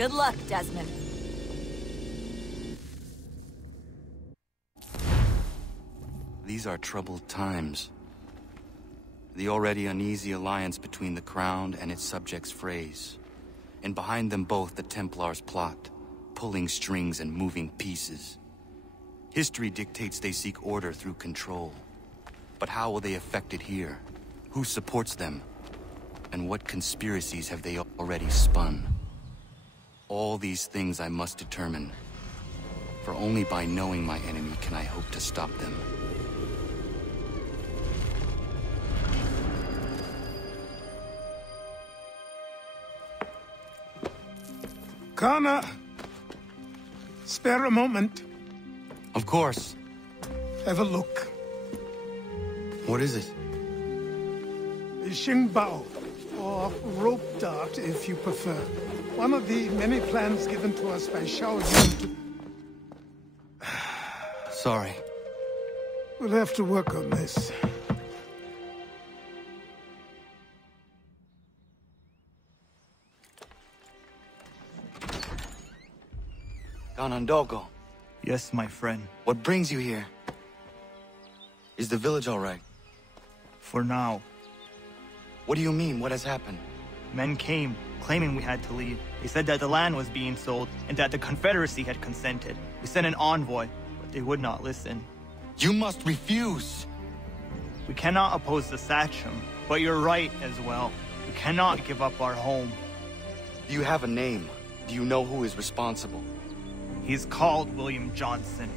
Good luck, Desmond. These are troubled times. The already uneasy alliance between the Crown and its subjects frays. And behind them both the Templars plot, pulling strings and moving pieces. History dictates they seek order through control. But how will they affect it here? Who supports them? And what conspiracies have they already spun? All these things I must determine. For only by knowing my enemy can I hope to stop them. Kana! Spare a moment. Of course. Have a look. What is it? The Xingbao, or rope dart if you prefer. One of the many plans given to us by Xiao Yun to... Sorry. We'll have to work on this. Ganondogo, Yes, my friend. what brings you here? Is the village all right? For now. What do you mean? What has happened? Men came, claiming we had to leave. They said that the land was being sold, and that the Confederacy had consented. We sent an envoy, but they would not listen. You must refuse! We cannot oppose the Sachem, but you're right as well. We cannot give up our home. Do you have a name? Do you know who is responsible? He's called William Johnson.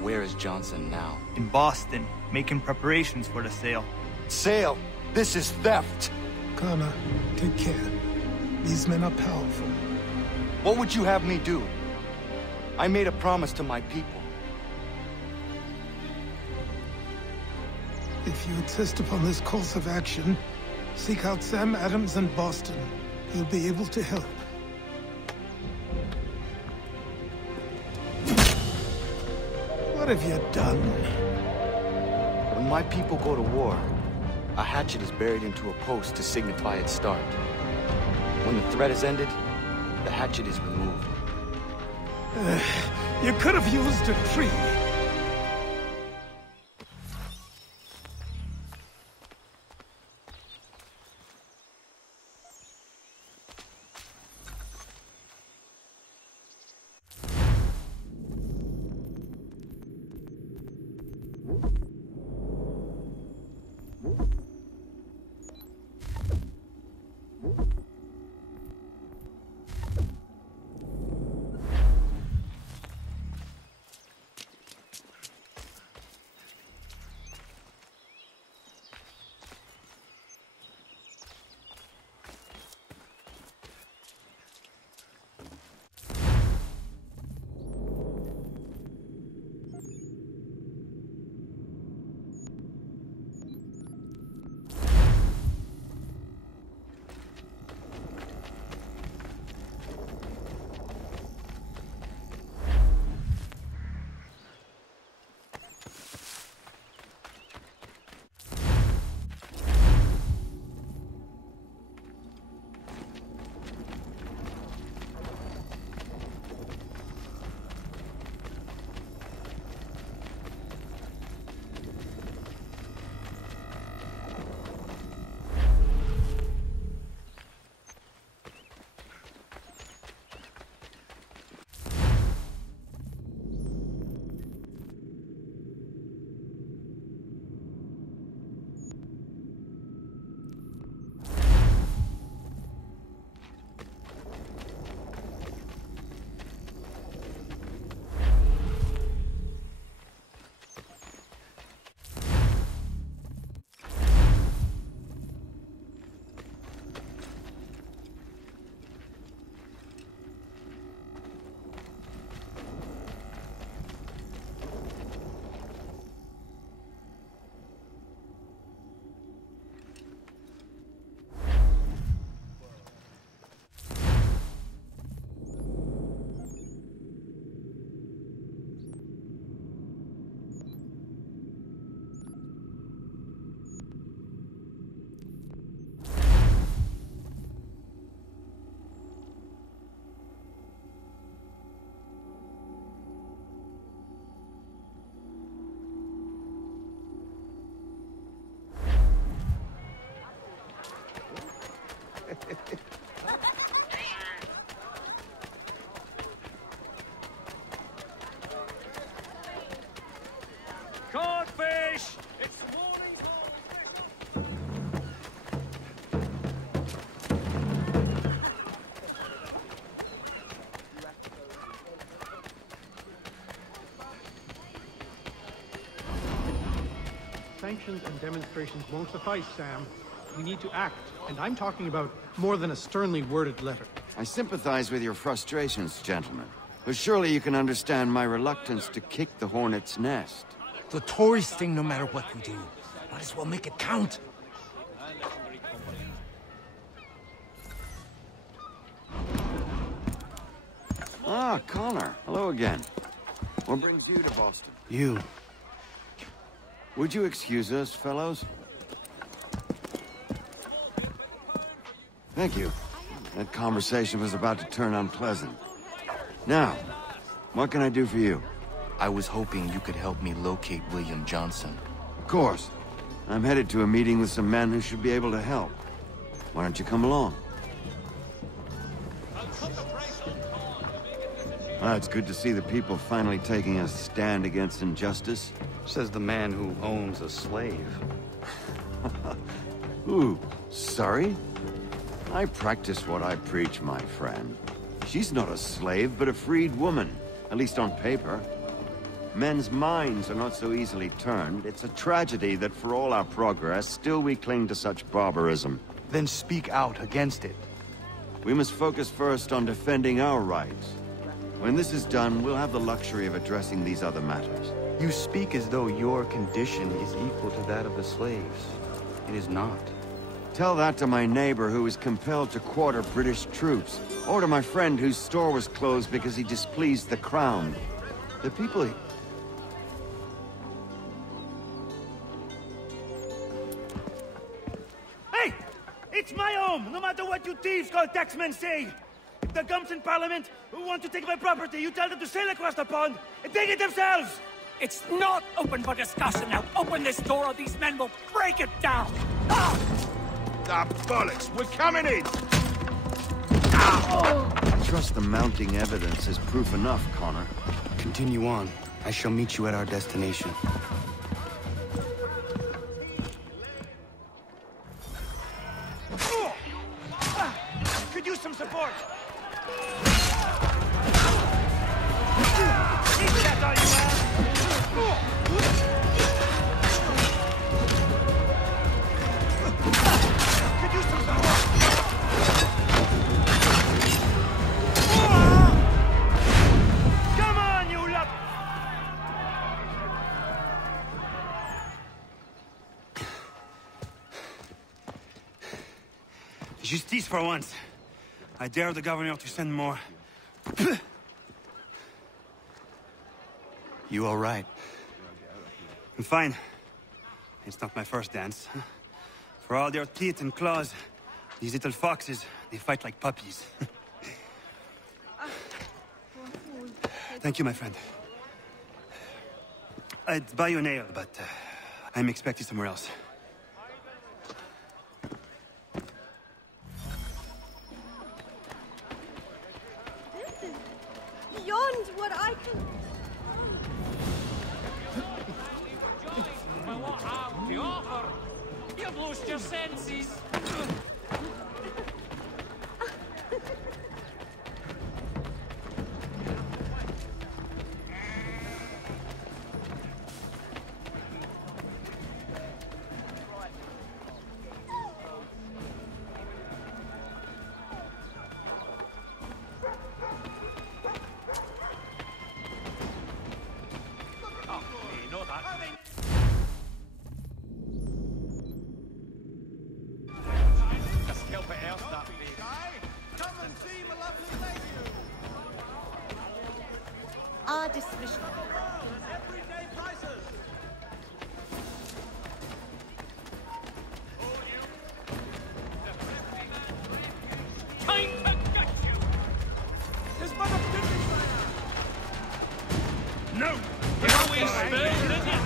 Where is Johnson now? In Boston, making preparations for the sale. Sale! This is theft! Kana, take care. These men are powerful. What would you have me do? I made a promise to my people. If you insist upon this course of action, seek out Sam Adams in Boston. He'll be able to help. What have you done? When my people go to war, a hatchet is buried into a post to signify its start. When the threat is ended, the hatchet is removed. You could have used a tree. Codfish! It's morning. Sanctions and demonstrations won't suffice, Sam. We need to act, and I'm talking about more than a sternly worded letter. I sympathize with your frustrations, gentlemen. But surely you can understand my reluctance to kick the hornet's nest. The tourist thing, no matter what we do. Might as well make it count. Ah, Connor. Hello again. What brings you to Boston? You. Would you excuse us, fellows? Thank you. That conversation was about to turn unpleasant. Now, what can I do for you? I was hoping you could help me locate William Johnson. Of course. I'm headed to a meeting with some men who should be able to help. Why don't you come along? Well, it's good to see the people finally taking a stand against injustice. Says the man who owns a slave. Ooh, sorry? I practice what I preach, my friend. She's not a slave, but a freed woman, at least on paper. Men's minds are not so easily turned. It's a tragedy that for all our progress, still we cling to such barbarism. Then speak out against it. We must focus first on defending our rights. When this is done, we'll have the luxury of addressing these other matters. You speak as though your condition is equal to that of the slaves. It is not. Tell that to my neighbor who was compelled to quarter British troops, or to my friend whose store was closed because he displeased the crown. The people... Hey! It's my home, no matter what you thieves called taxmen say! If the gums in Parliament who want to take my property, you tell them to sail across the pond and take it themselves! It's not open for discussion now. Open this door or these men will break it down! Ah! Ah, bollocks! We're coming in! I trust the mounting evidence is proof enough, Connor. Continue on. I shall meet you at our destination. Could use some support! Justice for once. I dare the governor to send more. You all right? I'm fine. It's not my first dance. For all their teeth and claws, these little foxes, they fight like puppies. Thank you, my friend. I'd buy you an ale, but I'm expecting somewhere else. Beyond what I can... Well, what have to offer? You've lost your senses. Our dismission. Everyday prices! Time to get you! His mother No! You always spilled, didn't you?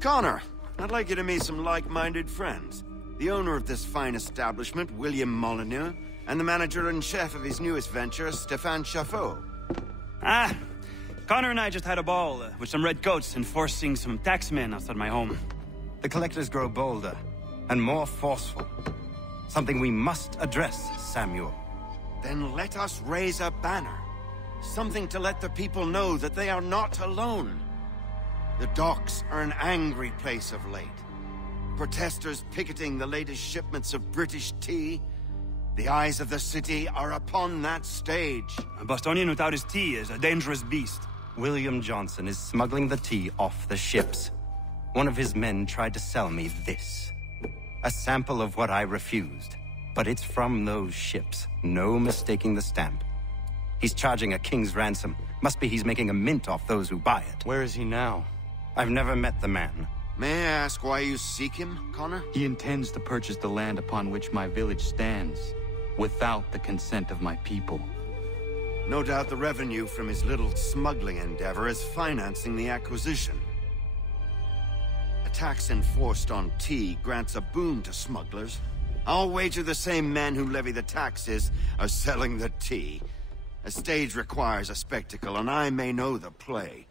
Connor, I'd like you to meet some like-minded friends. The owner of this fine establishment, William Molyneux, and the manager and chef of his newest venture, Stéphane Chaffeau. Ah, Connor and I just had a ball with some redcoats enforcing some taxmen outside my home. The collectors grow bolder and more forceful. Something we must address, Samuel. Then let us raise a banner. Something to let the people know that they are not alone. The docks are an angry place of late. Protesters picketing the latest shipments of British tea. The eyes of the city are upon that stage. A Bostonian without his tea is a dangerous beast. William Johnson is smuggling the tea off the ships. One of his men tried to sell me this. A sample of what I refused. But it's from those ships. No mistaking the stamp. He's charging a king's ransom. Must be he's making a mint off those who buy it. Where is he now? I've never met the man. May I ask why you seek him, Connor? He intends to purchase the land upon which my village stands, without the consent of my people. No doubt the revenue from his little smuggling endeavor is financing the acquisition. A tax enforced on tea grants a boon to smugglers. I'll wager the same men who levy the taxes are selling the tea. A stage requires a spectacle, and I may know the play.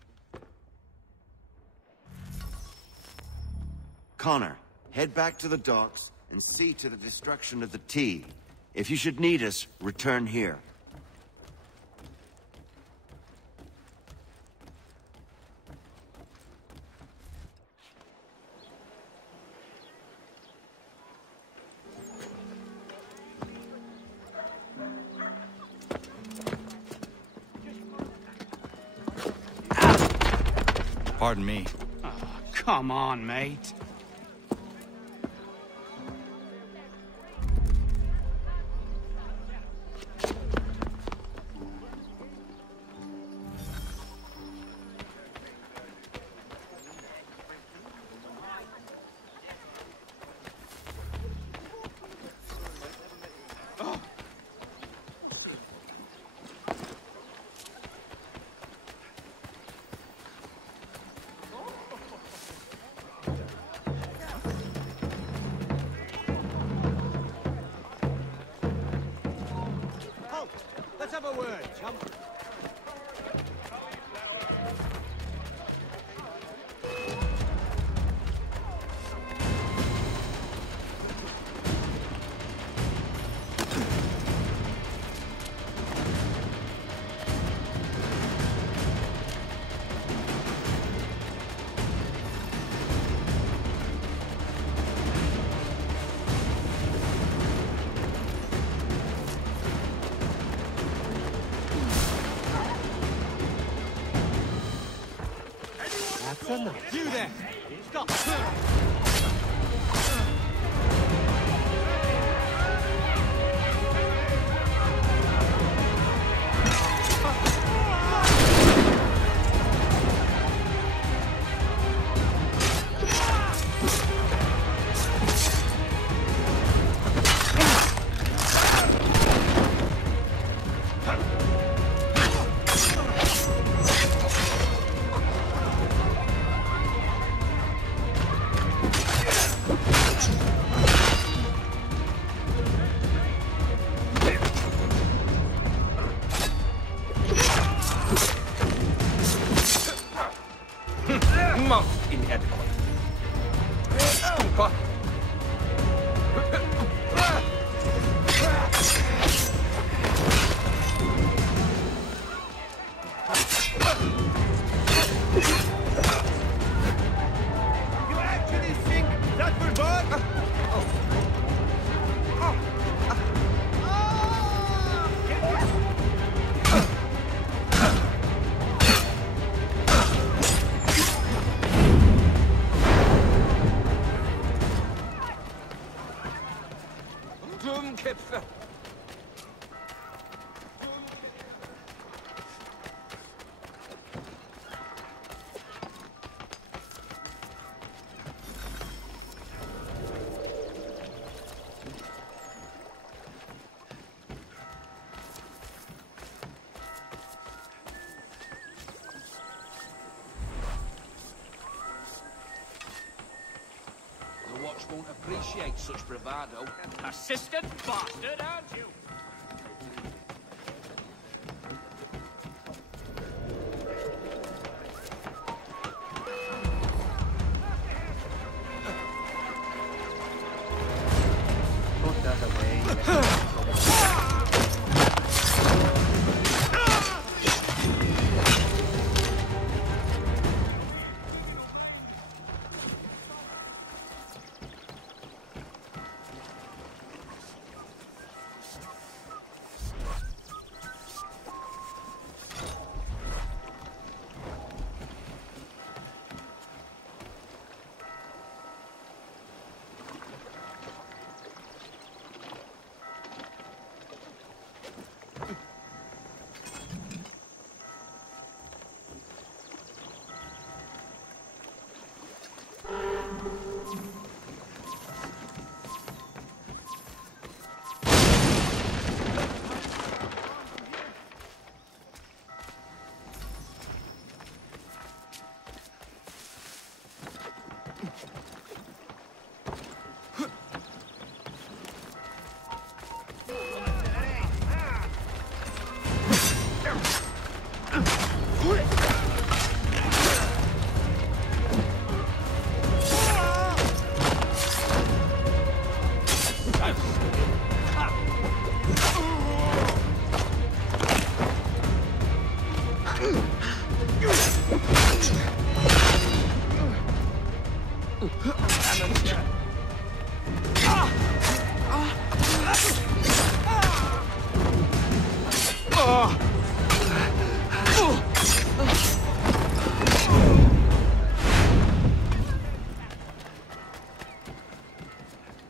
Connor, head back to the docks and see to the destruction of the tea. If you should need us, return here. Pardon me. Oh, come on, mate. Let's have a word, chum. You there! Stop! Most inadequate. Stupor. You actually think that will work? Dummköpfe. won't appreciate such bravado. Persistent bastard, aren't you? Put that away.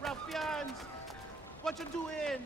Ruffians! What you doing?